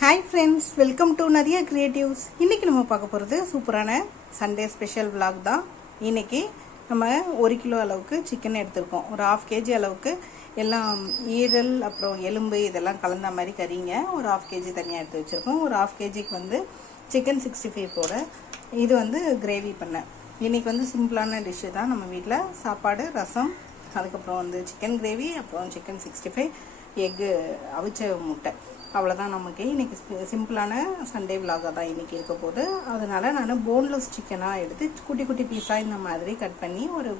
Hi friends welcome to Niraiya creatives இன்றைக்கி நம்ம பார்க்க போகிறது சூப்பரான சண்டே ஸ்பெஷல் விளாக் தான். இன்றைக்கி நம்ம ஒரு கிலோ அளவுக்கு சிக்கன் எடுத்திருக்கோம். ஒரு ஆஃப் கேஜி அளவுக்கு எல்லாம் ஈரல் அப்புறம் எலும்பு இதெல்லாம் கலந்த மாதிரி கறிங்க. ஒரு ஆஃப் கேஜி தனியாக எடுத்து வச்சுருக்கோம். ஒரு ஆஃப் கேஜிக்கு வந்து சிக்கன் சிக்ஸ்டி ஃபைவ் போட. இது வந்து கிரேவி பண்ண. இன்றைக்கி வந்து சிம்பிளான டிஷ்ஷு தான். நம்ம வீட்டில் சாப்பாடு ரசம் அதுக்கப்புறம் வந்து சிக்கன் கிரேவி அப்புறம் சிக்கன் சிக்ஸ்டி ஃபைவ் எக்கு அவிச்ச முட்டை. அவ்வளோதான் நமக்கு. இன்றைக்கி சிம்பிளான சண்டே விலாகாக தான் இன்றைக்கி இருக்க போது அதனால் நான் போன்லெஸ் சிக்கனாக எடுத்து குட்டி குட்டி பீஸாக இந்த மாதிரி கட் பண்ணி ஒரு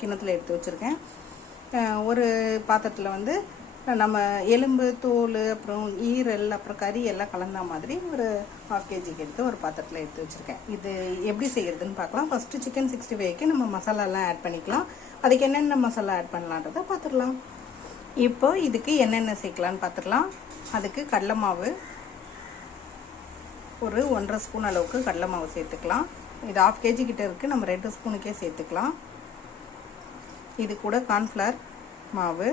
கிணத்துல எடுத்து வச்சுருக்கேன். ஒரு பாத்திரத்தில் வந்து நம்ம எலும்பு தோல் அப்புறம் ஈரல் அப்புறம் கறி எல்லாம் கலந்த மாதிரி ஒரு ஹாஃப் கேஜிக்கு எடுத்து ஒரு பாத்திரத்தில் எடுத்து வச்சுருக்கேன். இது எப்படி செய்கிறதுன்னு பார்க்கலாம். ஃபஸ்ட்டு சிக்கன் சிக்ஸ்டி ஃபைவ்க்கு நம்ம மசாலாலாம் ஆட் பண்ணிக்கலாம். அதுக்கு என்னென்ன மசாலா ஆட் பண்ணலான்றதை பார்த்துடலாம். இப்போ இதுக்கு என்னென்ன சேர்க்கலான்னு பார்த்துடலாம். அதுக்கு கடலை மாவு. ஒரு ஒன்றரை ஸ்பூன் அளவுக்கு கடலை மாவு சேர்த்துக்கலாம். இது ஆஃப் கேஜி கிட்ட இருக்குது நம்ம ரெண்டு ஸ்பூனுக்கே சேர்த்துக்கலாம். இது கூட கார்ன்ஃப்ளவர் மாவு.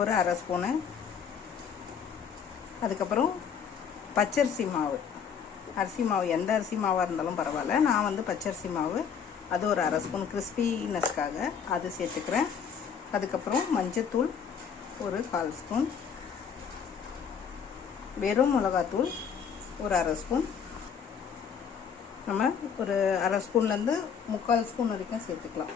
ஒரு அரை ஸ்பூனு. அதுக்கப்புறம் பச்சரிசி மாவு. அரிசி மாவு எந்த அரிசி மாவாக இருந்தாலும் பரவாயில்ல. நான் வந்து பச்சரிசி மாவு அது ஒரு அரை ஸ்பூன் கிறிஸ்பினஸ்க்காக அது சேர்த்துக்கிறேன். அதுக்கப்புறம் மஞ்சத்தூள் ஒரு கால் ஸ்பூன். வெறும் மிளகாத்தூள் ஒரு அரை ஸ்பூன். நம்ம ஒரு அரை ஸ்பூன்லேருந்து முக்கால் ஸ்பூன் வரைக்கும் சேர்த்துக்கலாம்.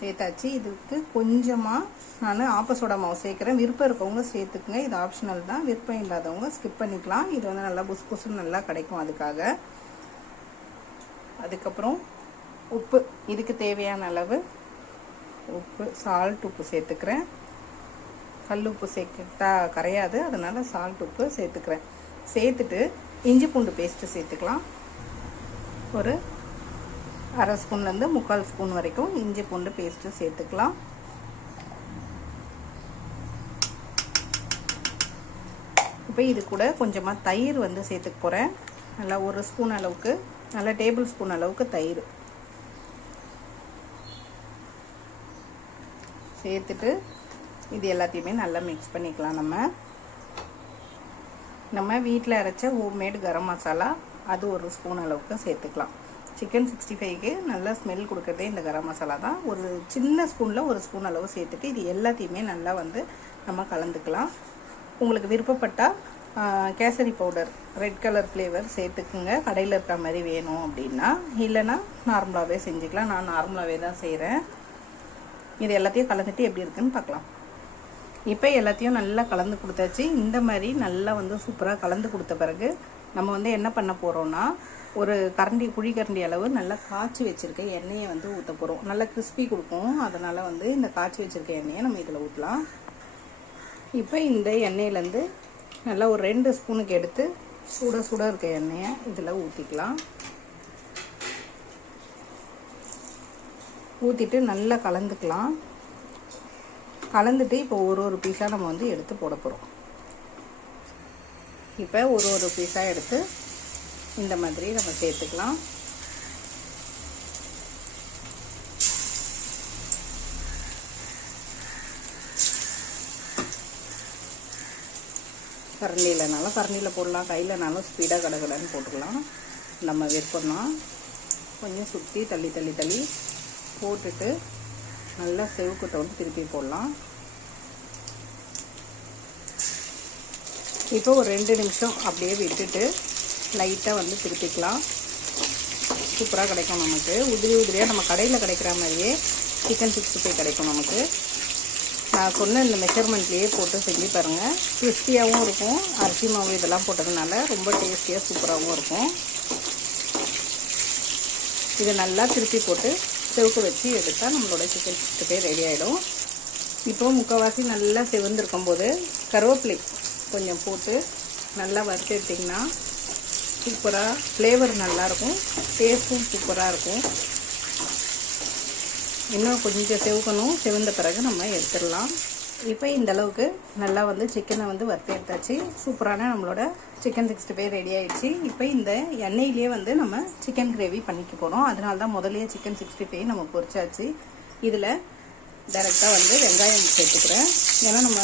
சேர்த்தாச்சு. இதுக்கு கொஞ்சமாக நான் ஆப்பசோடா மாவு சேர்க்குறேன். விருப்பம் இருக்கவங்க சேர்த்துக்குங்க. இது ஆப்ஷனல் தான். விருப்பம் இல்லாதவங்க ஸ்கிப் பண்ணிக்கலாம். இது வந்து நல்லா புஸ் புசுன்னு நல்லா கிடைக்கும் அதுக்காக. அதுக்கப்புறம் உப்பு. இதுக்கு தேவையான அளவு உப்பு சால்ட் உப்பு சேர்த்துக்கிறேன். கல் உப்பு சேர்த்துட்டா கரையாது அதனால் சால்ட் உப்பு சேர்த்துக்கிறேன். சேர்த்துட்டு இஞ்சி பூண்டு பேஸ்ட்டு சேர்த்துக்கலாம். ஒரு அரை ஸ்பூன்லேருந்து முக்கால் ஸ்பூன் வரைக்கும் இஞ்சி பூண்டு பேஸ்ட்டு சேர்த்துக்கலாம். இப்போ இது கூட கொஞ்சமாக தயிர் வந்து சேர்த்துக்க போகிறேன் நல்லா ஒரு ஸ்பூன் அளவுக்கு நல்லா டேபிள் ஸ்பூன் அளவுக்கு தயிர். சேர்த்துட்டு இது எல்லாத்தையுமே நல்லா மிக்ஸ் பண்ணிக்கலாம் நம்ம. நம்ம வீட்டில் அரைச்ச ஹோம்மேட் கரம் மசாலா அது ஒரு ஸ்பூன் அளவுக்கு சேர்த்துக்கலாம். சிக்கன் சிக்ஸ்டி ஃபைவ்க்கு நல்லா ஸ்மெல் கொடுக்குறதே இந்த கரம் மசாலா தான். ஒரு சின்ன ஸ்பூனில் ஒரு ஸ்பூன் அளவு சேர்த்துட்டு இது எல்லாத்தையுமே நல்லா வந்து நம்ம கலந்துக்கலாம். உங்களுக்கு விருப்பப்பட்டால் கேசரி பவுடர் ரெட் கலர் ஃப்ளேவர் சேர்த்துக்குங்க. கடையில் இருக்கிற மாதிரி வேணும் அப்படின்னா. இல்லைன்னா நார்மலாகவே செஞ்சுக்கலாம். நான் நார்மலாகவே தான் செய்கிறேன் இது எல்லாத்தையும் கலந்துட்டு எப்படி இருக்குன்னு பார்க்கலாம். இப்போ எல்லாத்தையும் நல்லா கலந்து கொடுத்தாச்சு. இந்த மாதிரி நல்லா வந்து சூப்பராக கலந்து கொடுத்த பிறகு நம்ம வந்து என்ன பண்ண போகிறோம்னா ஒரு கரண்டி குழி கரண்டி அளவு நல்லா காய்ச்சி வச்சுருக்க எண்ணெயை வந்து ஊற்ற போகிறோம் நல்லா கிறிஸ்பி கொடுக்கும். அதனால் வந்து இந்த காய்ச்சி வச்சுருக்க எண்ணெயை நம்ம இதில் ஊற்றலாம் இப்போ இந்த எண்ணெயிலேருந்து நல்லா ஒரு ரெண்டு ஸ்பூனுக்கு எடுத்து சுட சுட இருக்க எண்ணெயை இதில் ஊற்றிக்கலாம் ஊற்றிட்டு நல்லா கலந்துக்கலாம். கலந்துட்டு இப்போ ஒரு ஒரு பீஸாக நம்ம வந்து எடுத்து போட போகிறோம் இப்போ ஒரு ஒரு பீஸாக எடுத்து இந்த மாதிரி நம்ம சேர்த்துக்கலாம். கரண்டியிலனாலும் கரண்டியில் போடலாம். கையிலனாலும் ஸ்பீடாக கடகடன்னு போட்டுக்கலாம். நம்ம விருப்பம்தான் கொஞ்சம் சுற்றி தள்ளி தள்ளி தள்ளி போட்டுட்டு நல்லா செவுக்கிட்ட வந்து திருப்பி போடலாம். இப்போ ஒரு ரெண்டு நிமிஷம் அப்படியே விட்டுட்டு லைட்டாக வந்து திருப்பிக்கலாம். சூப்பராக கிடைக்கும் நமக்கு. உதிரி உதிரியாக நம்ம கடையில் கிடைக்கிற மாதிரியே சிக்கன் சிக்ஸ்டி ஃபைவ் கிடைக்கும் நமக்கு. நான் சொன்ன இந்த மெஷர்மெண்ட்லேயே போட்டு செஞ்சு பாருங்கள் கிறிஸ்பியாகவும் இருக்கும். அரிசி மாவு இதெல்லாம் போட்டதுனால ரொம்ப டேஸ்டியாக சூப்பராகவும் இருக்கும். இதை நல்லா திருப்பி போட்டு செவுக்கு வச்சு எடுத்தால் நம்மளோட சிக்கன் சிக்ஸ்டி ஃபைவ் ரெடி ஆகிடும் இப்போ முக்கால்வாசி நல்லா செவந்திருக்கும் போது கருவேப்பிலை கொஞ்சம் போட்டு நல்லா வறுத்து எடுத்திங்கன்னா சூப்பராக ஃப்ளேவர் நல்லாயிருக்கும் டேஸ்ட்டும் சூப்பராக இருக்கும். இன்னும் கொஞ்சம் செவக்கணும். செவந்த பிறகு நம்ம எடுத்துடலாம். இப்போ இந்த அளவுக்கு நல்லா வந்து சிக்கனை வந்து வறுத்து எடுத்தாச்சு. சூப்பரான நம்மளோட சிக்கன் சிக்ஸ்டி ஃபைவ் ரெடி ஆயிடுச்சு. இப்போ இந்த எண்ணெயிலேயே வந்து நம்ம சிக்கன் கிரேவி பண்ணிக்க போகிறோம் அதனால தான் முதல்லயே சிக்கன் சிக்ஸ்டி ஃபைவ் நம்ம பொரிச்சாச்சு. இதில் டைரெக்டாக வந்து வெங்காயம் சேர்த்துக்கிறேன். ஏன்னா நம்ம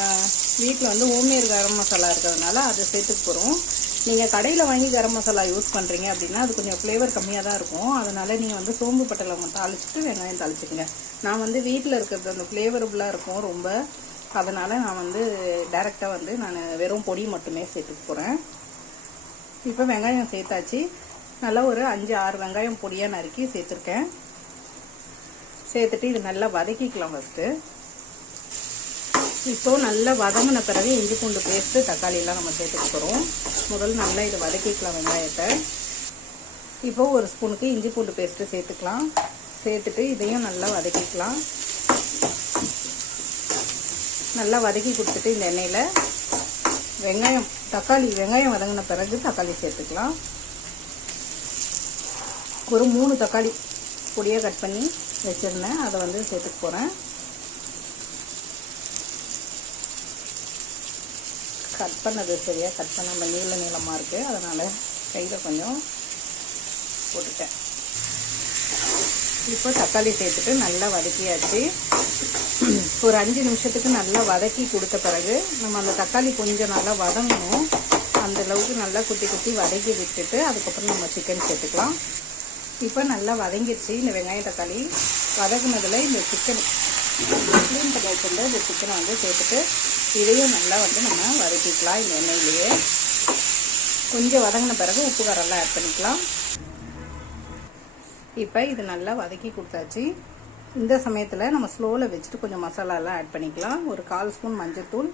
வீட்டில் வந்து ஓமியர் கரம் மசாலா இருக்கிறதுனால அதை சேர்த்துக்க போகிறோம் நீங்கள் கடையில் வாங்கி கரம் மசாலா யூஸ் பண்ணுறீங்க அப்படின்னா அது கொஞ்சம் ஃப்ளேவர் கம்மியாக தான் இருக்கும். அதனால் நீங்கள் வந்து சோம்பு பட்டலம் தாளிச்சிட்டு வெங்காயம் தாளிச்சிக்கங்க. நான் வந்து வீட்டில் இருக்கிறது அந்த ஃப்ளேவரபுளாக இருக்கும். ரொம்ப அதனால் நான் வந்து டைரெக்டாக வந்து நான் வெறும் பொடி மட்டுமே சேர்த்துக்க போகிறேன் இப்போ வெங்காயம் சேர்த்தாச்சு. நல்லா ஒரு அஞ்சு ஆறு வெங்காயம் பொடியாக நறுக்கி சேர்த்துருக்கேன். சேர்த்துட்டு இது நல்லா வதக்கிக்கலாம் ஃபஸ்ட்டு இப்போ நல்லா வதங்கின பிறகு இஞ்சி பூண்டு பேஸ்ட்டு தக்காளியெல்லாம் நம்ம சேர்த்துக்க போகிறோம் முதல்ல நல்லா இதை வதக்கிக்கலாம் வெங்காயத்தை. இப்போ ஒரு ஸ்பூனுக்கு இஞ்சி பூண்டு பேஸ்ட்டு சேர்த்துக்கலாம். சேர்த்துட்டு இதையும் நல்லா வதக்கிக்கலாம். நல்லா வதக்கி கொடுத்துட்டு இந்த எண்ணெயில் வெங்காயம் தக்காளி வெங்காயம் வதங்கின பிறகு தக்காளி சேர்த்துக்கலாம். ஒரு மூணு தக்காளி பொடியாக கட் பண்ணி வச்சுருந்தேன். அதை வந்து சேர்த்துக்க போகிறேன் கட் பண்ணது சரியாக கட் பண்ணாமல் நீள நீளமாக இருக்குது அதனால் கையில் கொஞ்சம் போட்டுட்டேன். இப்போ தக்காளி சேர்த்துட்டு நல்லா வதக்கியாச்சு. ஒரு அஞ்சு நிமிஷத்துக்கு நல்லா வதக்கி கொடுத்த பிறகு நம்ம அந்த தக்காளி கொஞ்சம் நல்லா வதங்கணும். அந்த அளவுக்கு நல்லா குத்தி குத்தி வதக்கி விட்டுட்டு அதுக்கப்புறம் நம்ம சிக்கன் சேர்த்துக்கலாம். இப்போ நல்லா வதங்கிடுச்சு இந்த வெங்காயம் தக்காளி. வதக்குனதில் இந்த சிக்கன் க்ளீன் பண்ணி வச்சுருந்த இந்த சிக்கனை வந்து சேர்த்துட்டு இதையும் நல்லா வந்து நம்ம வதக்கிக்கலாம் இந்த எண்ணெயிலேயே. கொஞ்சம் வதங்கின பிறகு உப்பு காரெல்லாம் ஆட் பண்ணிக்கலாம். இப்போ இது நல்லா வதக்கி கொடுத்தாச்சு. இந்த சமயத்தில் நம்ம ஸ்லோவில் வச்சுட்டு கொஞ்சம் மசாலாலாம் ஆட் பண்ணிக்கலாம். ஒரு கால் ஸ்பூன் மஞ்சள்தூள்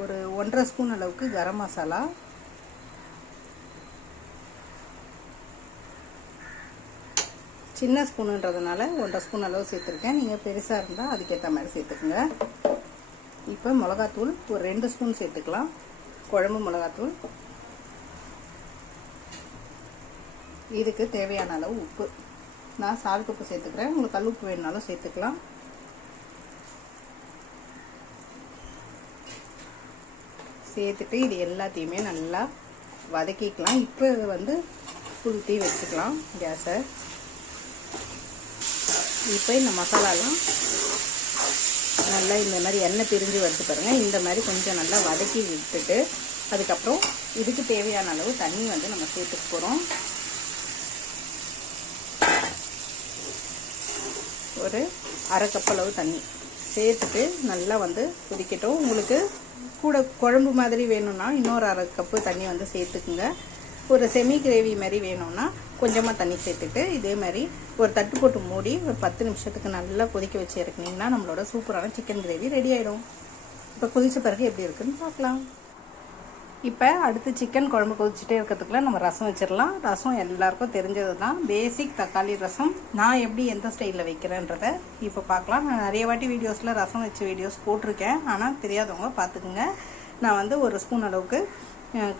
ஒரு ஒன்றரை ஸ்பூன் அளவுக்கு கரம் மசாலா சின்ன ஸ்பூனுன்றதுனால ஒன்றரை ஸ்பூன் அளவு சேர்த்துருக்கேன். நீங்கள் பெருசாக இருந்தால் அதுக்கேற்ற மாதிரி சேர்த்துக்குங்க. இப்போ மிளகாத்தூள் ஒரு ரெண்டு ஸ்பூன் சேர்த்துக்கலாம். குழம்பு மிளகாத்தூள். இதுக்கு தேவையான அளவு உப்பு. நான் சால்ட் உப்பு சேர்த்துக்கிறேன். உங்களுக்கு கல் உப்பு வேணுனாலும் சேர்த்துக்கலாம். சேர்த்துட்டு இது எல்லாத்தையுமே நல்லா வதக்கிக்கலாம். இப்போ வந்து ஃபுல் தீ வச்சுக்கலாம் கேஸை. இப்போ இந்த மசாலாலாம் நல்லா இந்த மாதிரி எண்ணெய் பிரிஞ்சு வருது பாருங்கள் இந்த மாதிரி கொஞ்சம் நல்லா வதக்கி விட்டுட்டு அதுக்கப்புறம் இதுக்கு தேவையான அளவு தண்ணி வந்து நம்ம சேர்த்துக்க போகிறோம் ஒரு அரை கப் அளவு தண்ணி. சேர்த்துட்டு நல்லா வந்து கொதிக்கட்டும். உங்களுக்கு கூட குழம்பு மாதிரி வேணும்னா இன்னொரு அரை கப்பு தண்ணி வந்து சேர்த்துக்குங்க. ஒரு செமி கிரேவி மாதிரி வேணும்னா கொஞ்சமாக தண்ணி சேர்த்துட்டு இதே மாதிரி ஒரு தட்டு போட்டு மூடி ஒரு பத்து நிமிஷத்துக்கு நல்லா கொதிக்க வச்சு இறக்குனீங்கன்னா நம்மளோட சூப்பரான சிக்கன் கிரேவி ரெடி ஆகிடும் இப்போ கொதித்த பிறகு எப்படி இருக்குன்னு பார்க்கலாம். இப்போ அடுத்து சிக்கன் குழம்பு கொதிச்சுட்டே இருக்கிறதுக்குள்ள நம்ம ரசம் வச்சிடலாம். ரசம் எல்லாருக்கும் தெரிஞ்சது தான் பேசிக் தக்காளி ரசம். நான் எப்படி எந்த ஸ்டைலில் வைக்கிறேன்றத இப்போ பார்க்கலாம். நான் நிறைய வாட்டி வீடியோஸில் ரசம் வச்ச வீடியோஸ் போட்டிருக்கேன். ஆனால் தெரியாதவங்க பார்த்துக்குங்க. நான் வந்து ஒரு ஸ்பூன் அளவுக்கு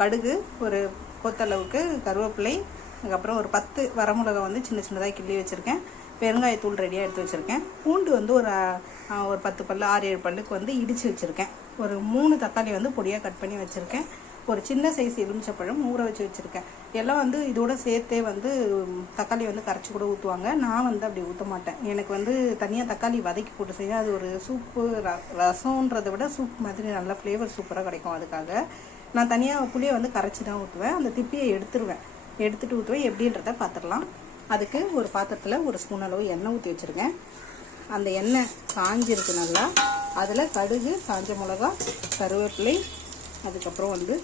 கடுகு ஒரு கொத்தளவுக்கு கருவேப்பிலை அதுக்கப்புறம் ஒரு பத்து வரமிளகா வந்து சின்ன சின்னதாக கிள்ளி வச்சுருக்கேன். பெருங்காயத்தூள் ரெடியாக எடுத்து வச்சுருக்கேன். பூண்டு வந்து ஒரு ஒரு பத்து பல்லு ஆறு ஏழு பல்லுக்கு வந்து இடித்து வச்சுருக்கேன். ஒரு மூணு தக்காளி வந்து பொடியாக கட் பண்ணி வச்சுருக்கேன். ஒரு சின்ன சைஸ் எலுமிச்சப்பழம் ஊற வச்சு வச்சுருக்கேன். எல்லாம் வந்து இதோட சேர்த்தே வந்து தக்காளி வந்து கரைச்சி கூட ஊற்றுவாங்க நான் வந்து அப்படி ஊற்ற மாட்டேன். எனக்கு வந்து தனியாக தக்காளி வதக்கி போட்டு செய்ய அது ஒரு சூப்பு ர ரசம்ன்றதை விட சூப் மாதிரி நல்லா ஃப்ளேவர் சூப்பராக கிடைக்கும் அதுக்காக. நான் தனியாக புளியை வந்து கரைச்சி தான் ஊற்றுவேன் அந்த திப்பியை எடுத்துருவேன். எடுத்துட்டு ஊற்றுவேன் எப்படின்றத பார்த்துடலாம் அதுக்கு ஒரு பாத்திரத்தில் ஒரு ஸ்பூன் அளவு எண்ணெய் ஊற்றி வச்சுருக்கேன். அந்த எண்ணெய் காஞ்சிருக்கு நல்லா. அதில் கடுகு காஞ்ச மிளகா கருவேப்பிலை அதுக்கப்புறம் வந்து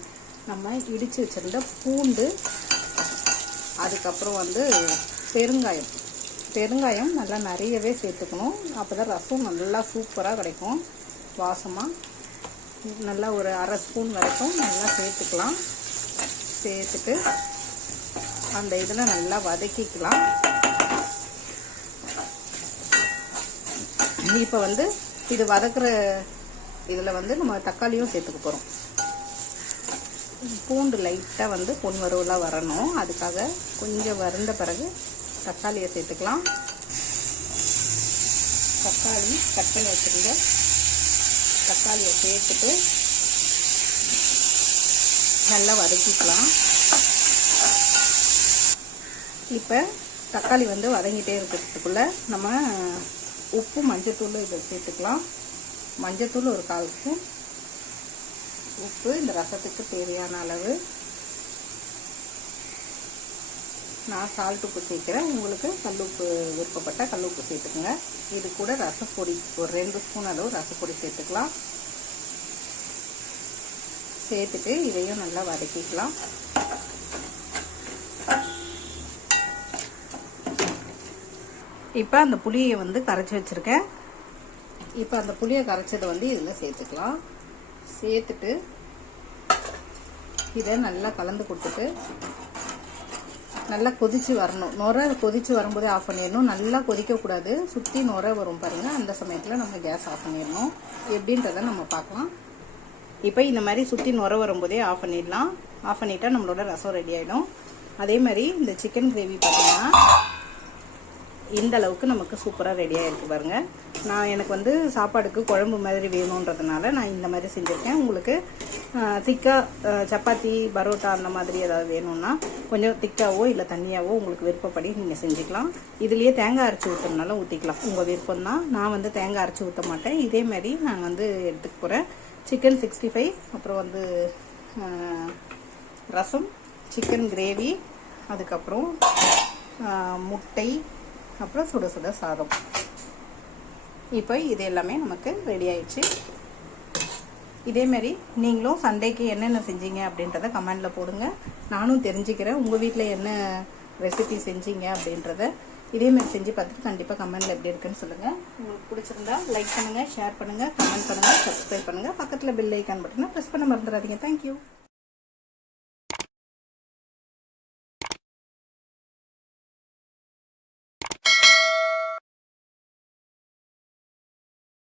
நம்ம இடித்து வச்சுருந்த பூண்டு அதுக்கப்புறம் வந்து பெருங்காயம். பெருங்காயம் நல்லா நிறையவே சேர்த்துக்கணும். அப்போ தான் ரசம் நல்லா சூப்பராக கிடைக்கும். வாசமாக நல்லா ஒரு அரை ஸ்பூன் வரைக்கும் நல்லா சேர்த்துக்கலாம். சேர்த்துட்டு அந்த இதில் நல்லா வதக்கிக்கலாம். இப்போ வந்து இது வதக்குற இதில் வந்து நம்ம தக்காளியும் சேர்த்துக்க போகிறோம் பூண்டு லைட்டாக வந்து பொன் வறுவலாக வரணும். அதுக்காக கொஞ்சம் வறந்த பிறகு தக்காளியை சேர்த்துக்கலாம். தக்காளி கட் பண்ணி வச்சுருங்க தக்காளியை சேர்த்துட்டு நல்லா வதக்கிக்கலாம். இப்போ தக்காளி வந்து வதங்கிட்டே இருக்கிறதுக்குள்ளே நம்ம உப்பு மஞ்சத்தூள் இதை சேர்த்துக்கலாம். மஞ்சத்தூள் ஒரு கால் ஸ்பூன். உப்பு இந்த ரசத்துக்கு தேவையான அளவு. நான் சால்ட் உப்பு சேர்க்குறேன். உங்களுக்கு கல்லுப்பு விருப்பப்பட்டால் கல்லுப்பு சேர்த்துக்குங்க. இது கூட ரசப்பொடி ஒரு ரெண்டு ஸ்பூன் அளவு ரசப்பொடி சேர்த்துக்கலாம். சேர்த்துட்டு இதையும் நல்லா வதக்கிக்கலாம். இப்போ அந்த புளியை வந்து கரைச்சி வச்சுருக்கேன். இப்போ அந்த புளியை கரைச்சதை வந்து இதில் சேர்த்துக்கலாம். சேர்த்துட்டு இதை நல்லா கலந்து கொடுத்துட்டு நல்லா கொதிச்சு வரணும். நுரை கொதிச்சு வரும்போதே ஆஃப் பண்ணிடணும். நல்லா கொதிக்கக்கூடாது. சுற்றி நுரை வரும் பாருங்கள் அந்த சமயத்தில் நம்ம கேஸ் ஆஃப் பண்ணிடணும். எப்படின்றத நம்ம பார்க்கலாம். இப்போ இந்த மாதிரி சுற்றி நுரை வரும்போதே ஆஃப் பண்ணிடலாம். ஆஃப் பண்ணிட்டால் நம்மளோட ரசம் ரெடி ஆகிடும் அதே மாதிரி இந்த சிக்கன் கிரேவி பார்த்தீங்கன்னா இந்த அளவுக்கு நமக்கு சூப்பராக ரெடியாக இருக்குது பாருங்கள் நான் எனக்கு வந்து சாப்பாடுக்கு குழம்பு மாதிரி வேணுன்றதுனால நான் இந்த மாதிரி செஞ்சுருக்கேன். உங்களுக்கு திக்காக சப்பாத்தி பரோட்டா அந்த மாதிரி ஏதாவது வேணும்னா கொஞ்சம் திக்காவோ இல்லை தண்ணியாவோ உங்களுக்கு விருப்பப்படி நீங்கள் செஞ்சுக்கலாம். இதுலேயே தேங்காய் அரைச்சி ஊற்றுறதுனால ஊற்றிக்கலாம் உங்கள் விருப்பம் தான் நான் வந்து தேங்காய் அரைச்சி ஊற்ற மாட்டேன். இதே மாதிரி நான் வந்து எடுத்துக்க போகிறேன் சிக்கன் சிக்ஸ்டி ஃபைவ் அப்புறம் வந்து ரசம் சிக்கன் கிரேவி அதுக்கப்புறம் முட்டை அப்புறம் சுட சுட சாதம். இப்போ இது எல்லாமே நமக்கு ரெடி ஆயிடுச்சு. இதேமாரி நீங்களும் சண்டேக்கு என்னென்ன செஞ்சீங்க அப்படின்றத கமெண்டில் போடுங்க. நானும் தெரிஞ்சுக்கிறேன். உங்கள் வீட்டில் என்ன ரெசிபி செஞ்சீங்க அப்படின்றத இதேமாரி செஞ்சு பார்த்துட்டு கண்டிப்பாக கமெண்டில் எப்படி இருக்குன்னு சொல்லுங்கள் உங்களுக்கு பிடிச்சிருந்தா லைக் பண்ணுங்கள் ஷேர் பண்ணுங்கள் கமெண்ட் பண்ணுங்கள் சப்ஸ்கிரைப் பண்ணுங்கள் பக்கத்தில் பெல் ஐக்கான் பட்டனை ப்ரெஸ் பண்ண மறந்துடாதீங்க. தேங்க்யூ